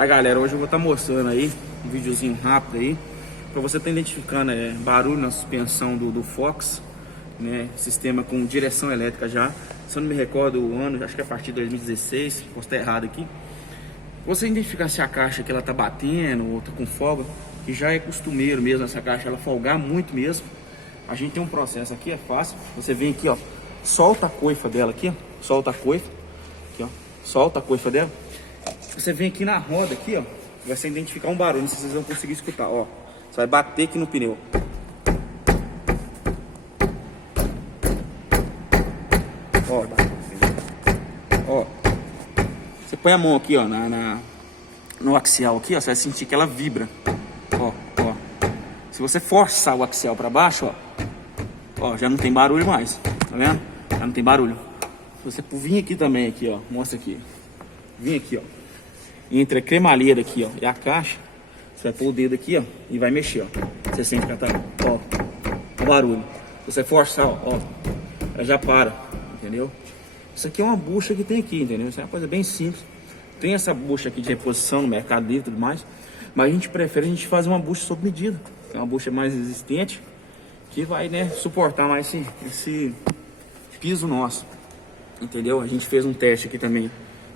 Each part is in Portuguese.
Aí galera, hoje eu vou estar mostrando aí um videozinho rápido aí para você estar identificando barulho na suspensão do Fox, né? Sistema com direção elétrica já. Se eu não me recordo o ano, acho que é a partir de 2016, posso estar errado aqui. Você identificar se a caixa que ela tá batendo ou tá com folga, que já é costumeiro mesmo essa caixa ela folgar muito mesmo. A gente tem um processo aqui, é fácil. Você vem aqui, ó, solta a coifa dela aqui, ó, solta a coifa, aqui, ó, solta a coifa dela. Você vem aqui na roda aqui, ó, vai se identificar um barulho, não sei se vocês vão conseguir escutar, ó. Você vai bater aqui no pneu. Ó, ó. Você põe a mão aqui, ó, no axial aqui, ó, você vai sentir que ela vibra. Ó, ó. Se você forçar o axial para baixo, ó, já não tem barulho mais, tá vendo? Já não tem barulho. Se você vir aqui também, aqui, ó, mostra aqui. Vim aqui, ó, entre a cremalheira aqui, ó, e a caixa, você vai pôr o dedo aqui, ó, e vai mexer, ó. Você sente que ela tá, ó, o barulho. Se você forçar, ó, ela já para, entendeu? Isso aqui é uma bucha que tem aqui, entendeu? Isso é uma coisa bem simples. Tem essa bucha aqui de reposição no Mercado Livre e tudo mais, mas a gente prefere a gente fazer uma bucha sob medida. É uma bucha mais resistente, que vai, né, suportar mais esse piso nosso, entendeu? A gente fez um teste aqui também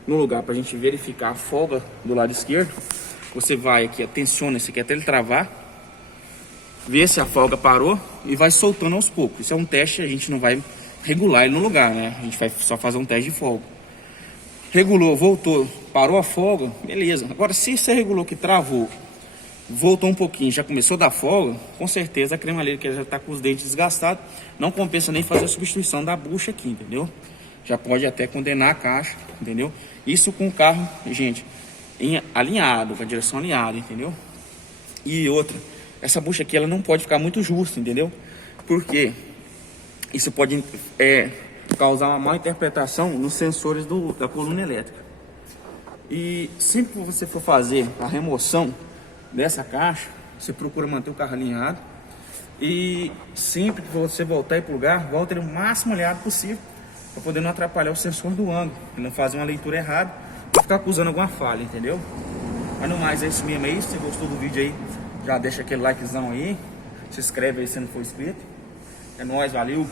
no lugar pra gente verificar a folga do lado esquerdo. Você vai aqui, tensiona esse aqui até ele travar, vê se a folga parou e vai soltando aos poucos. Isso é um teste, a gente não vai regular ele no lugar, né? A gente vai só fazer um teste de folga. Regulou, voltou, parou a folga, beleza. Agora, se você regulou que travou, voltou um pouquinho, já começou a dar folga, com certeza a cremalheira que já está com os dentes desgastados, não compensa nem fazer a substituição da bucha aqui, entendeu? Já pode até condenar a caixa, entendeu? Isso com o carro, gente, alinhado, com a direção alinhada, entendeu? E outra, essa bucha aqui ela não pode ficar muito justa, entendeu? Porque isso pode causar uma má interpretação nos sensores da coluna elétrica. E sempre que você for fazer a remoção dessa caixa, você procura manter o carro alinhado. E sempre que você voltar e plugar, volta ele o máximo alinhado possível, para poder não atrapalhar o sensor do ângulo, e não fazer uma leitura errada e ficar acusando alguma falha, entendeu? Mas no mais é isso mesmo aí. Se você gostou do vídeo aí, já deixa aquele likezão aí, se inscreve aí se não for inscrito. É nóis, valeu!